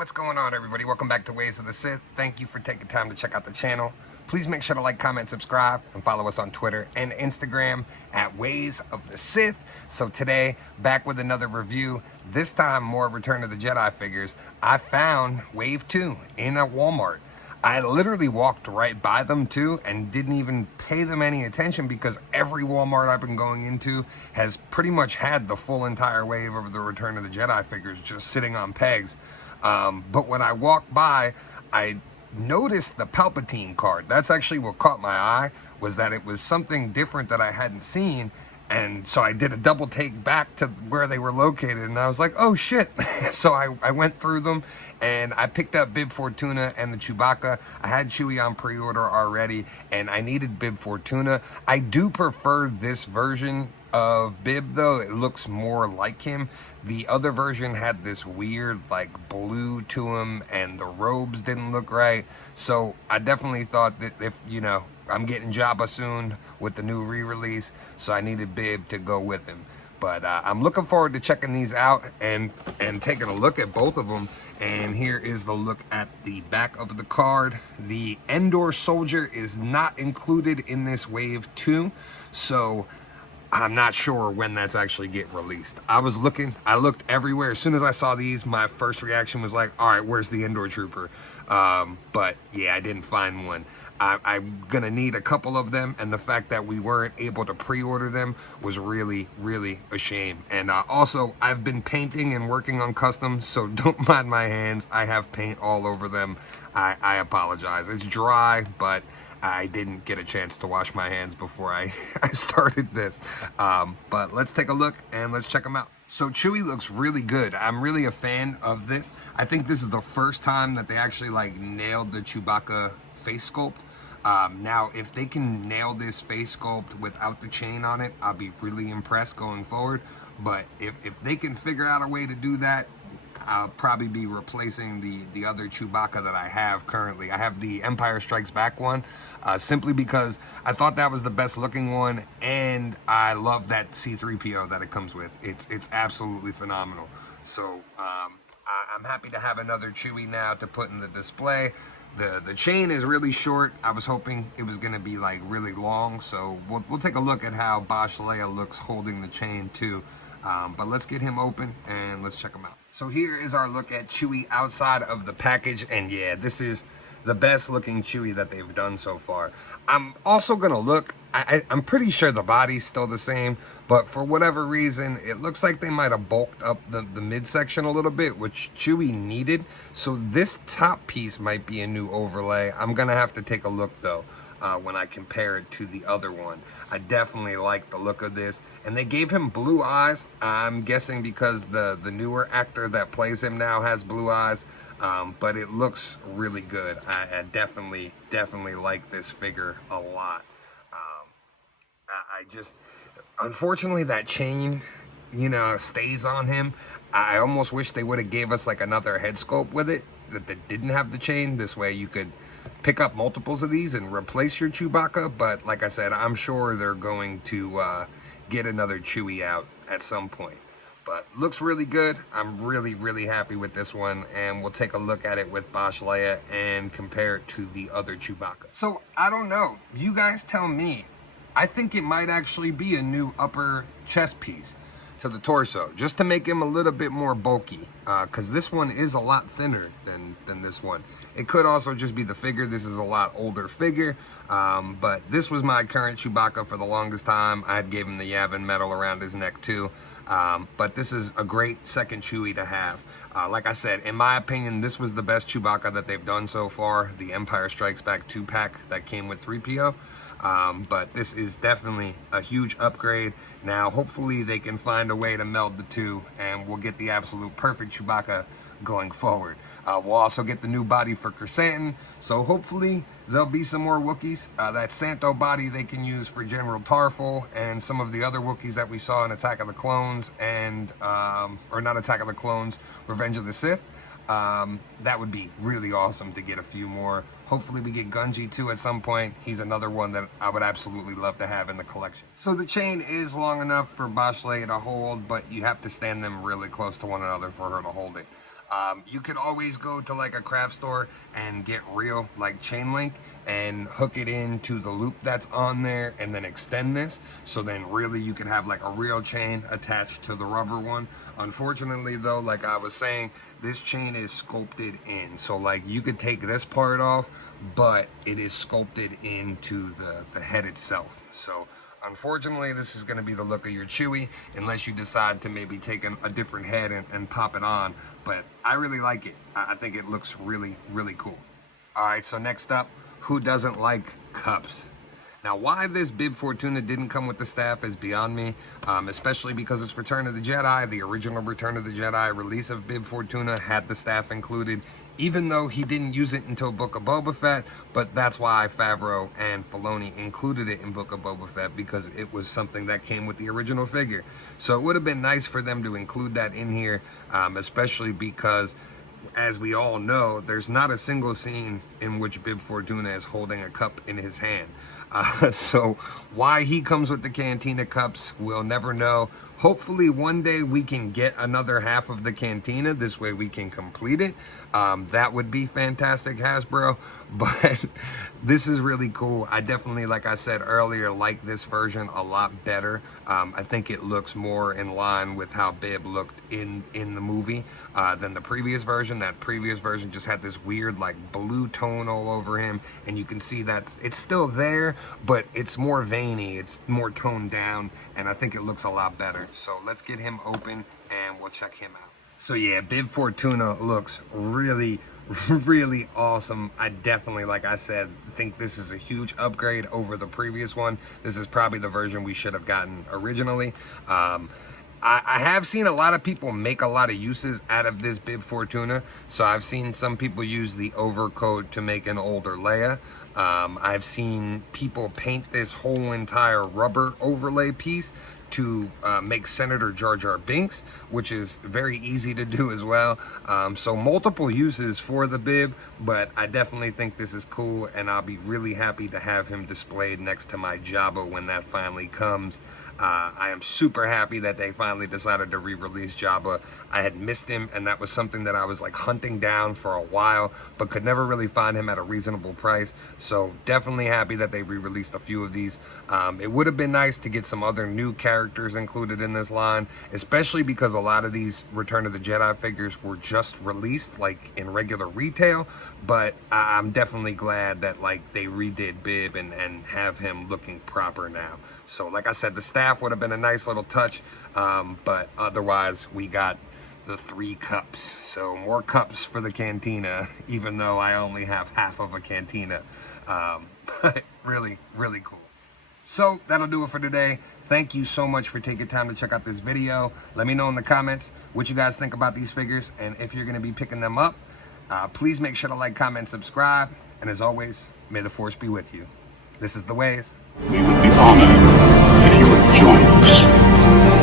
What's going on, everybody? Welcome back to Ways of the Sith. Thank you for taking time to check out the channel. Please make sure to like, comment, subscribe, and follow us on Twitter and Instagram at Ways of the Sith. So today, back with another review, this time more Return of the Jedi figures. I found Wave 2 in a Walmart. I literally walked right by them too and didn't even pay them any attention because every Walmart I've been going into has pretty much had the full entire wave of the Return of the Jedi figures just sitting on pegs. But when I walked by, I noticed the Palpatine card. That's actually what caught my eye, was that it was something different that I hadn't seen. And so I did a double take back to where they were located, and I was like, oh shit. So I went through them and I picked up Bib Fortuna and the Chewbacca. I had Chewie on pre-order already and I needed Bib Fortuna. I do prefer this version of Bib though. It looks more like him. The other version had this weird like blue to him and the robes didn't look right. So I definitely thought that if, you know, I'm getting Jabba soon with the new re-release, so I needed Bib to go with him. But I'm looking forward to checking these out and taking a look at both of them. And here is the look at the back of the card. The Endor Soldier is not included in this Wave 2, so I'm not sure when that's actually get released. I looked everywhere. As soon as I saw these, my first reaction was like, all right, where's the Endor Trooper? But yeah, I didn't find one. I'm gonna need a couple of them, and the fact that we weren't able to pre-order them was really, really a shame. And also, I've been painting and working on customs, so don't mind my hands. I have paint all over them. I apologize. It's dry, but I didn't get a chance to wash my hands before I started this. But let's take a look and let's check them out. So Chewie looks really good. I'm really a fan of this. I think this is the first time that they actually like nailed the Chewbacca face sculpt. Now, if they can nail this face sculpt without the chain on it, I'll be really impressed going forward. But if they can figure out a way to do that, I'll probably be replacing the other Chewbacca that I have currently. I have the Empire Strikes Back one, simply because I thought that was the best looking one, and I love that C-3PO that it comes with. It's absolutely phenomenal. So I'm happy to have another Chewie now to put in the display. The chain is really short. I was hoping it was going to be like really long, so we'll take a look at how Bosch Leia looks holding the chain too. But let's get him open and let's check him out. So here is our look at Chewie outside of the package, and yeah, this is the best looking Chewie that they've done so far. I'm also gonna look, I'm pretty sure the body's still the same, but for whatever reason, it looks like they might have bulked up the midsection a little bit, which Chewie needed. So this top piece might be a new overlay. I'm gonna have to take a look though. When I compare it to the other one. I definitely like the look of this. And they gave him blue eyes. I'm guessing because the newer actor that plays him now has blue eyes. But it looks really good. I definitely like this figure a lot. I just, unfortunately that chain, you know, stays on him. I almost wish they would have gave us like another head sculpt with it that didn't have the chain. This way you could pick up multiples of these and replace your Chewbacca. But like I said, I'm sure they're going to get another Chewie out at some point. But looks really good. I'm really happy with this one, and we'll take a look at it with Bosch Leia and compare it to the other Chewbacca. So I don't know, you guys tell me. I think it might actually be a new upper chest piece to the torso, just to make him a little bit more bulky, because this one is a lot thinner than this one. It could also just be the figure. This is a lot older figure, but this was my current Chewbacca for the longest time. I had gave him the Yavin medal around his neck too, but this is a great second Chewie to have. Like I said, in my opinion, this was the best Chewbacca that they've done so far, the Empire Strikes Back 2-pack that came with 3PO. But this is definitely a huge upgrade. Now, hopefully they can find a way to meld the two and we'll get the absolute perfect Chewbacca going forward. We'll also get the new body for Chrysanthemum, so hopefully there'll be some more Wookiees. That Santo body they can use for General Tarful and some of the other Wookiees that we saw in Attack of the Clones and, or not Attack of the Clones, Revenge of the Sith. That would be really awesome to get a few more. Hopefully we get Gunji too at some point. He's another one that I would absolutely love to have in the collection. So the chain is long enough for Bosch Leia to hold, but you have to stand them really close to one another for her to hold it. You could always go to like a craft store and get real like chain link and hook it into the loop that's on there and then extend this. So then really you can have like a real chain attached to the rubber one. Unfortunately though, like I was saying, this chain is sculpted in. So like you could take this part off, but it is sculpted into the head itself. So unfortunately, this is going to be the look of your Chewie, unless you decide to maybe take a different head and pop it on. But I really like it. I think it looks really, really cool. All right, so next up, who doesn't like cups? Now, why this Bib Fortuna didn't come with the staff is beyond me, especially because it's Return of the Jedi. The original Return of the Jedi release of Bib Fortuna had the staff included, even though he didn't use it until Book of Boba Fett. But that's why Favreau and Filoni included it in Book of Boba Fett, because it was something that came with the original figure. So it would have been nice for them to include that in here, especially because, as we all know, there's not a single scene in which Bib Fortuna is holding a cup in his hand. So why he comes with the Cantina cups, we'll never know. Hopefully one day we can get another half of the Cantina. This way we can complete it. That would be fantastic, Hasbro. But this is really cool. I definitely, like I said earlier, like this version a lot better. I think it looks more in line with how Bib looked in the movie than the previous version. That previous version just had this weird like blue tone all over him, and you can see that it's still there, but it's more veiny, it's more toned down, and I think it looks a lot better. So let's get him open and we'll check him out. So yeah, Bib Fortuna looks really, really awesome. I definitely, like I said, think this is a huge upgrade over the previous one. This is probably the version we should have gotten originally. I have seen a lot of people make a lot of uses out of this Bib Fortuna. So I've seen some people use the overcoat to make an older Leia. I've seen people paint this whole entire rubber overlay piece to make Senator Jar Jar Binks, which is very easy to do as well. So multiple uses for the Bib, but I definitely think this is cool, and I'll be really happy to have him displayed next to my Jabba when that finally comes. I am super happy that they finally decided to re-release Jabba. I had missed him, and that was something that I was like hunting down for a while, but could never really find him at a reasonable price. So definitely happy that they re-released a few of these. It would have been nice to get some other new characters included in this line, especially because a lot of these Return of the Jedi figures were just released like in regular retail. But I'm definitely glad that like they redid Bib and have him looking proper now. So like I said, the staff would have been a nice little touch, but otherwise we got the 3 cups. So more cups for the Cantina, even though I only have half of a Cantina. But really, really cool. So that'll do it for today. Thank you so much for taking time to check out this video. Let me know in the comments what you guys think about these figures, and if you're going to be picking them up. Please make sure to like, comment, subscribe, and as always, may the Force be with you. This is The Ways. We would be honored if you would join us.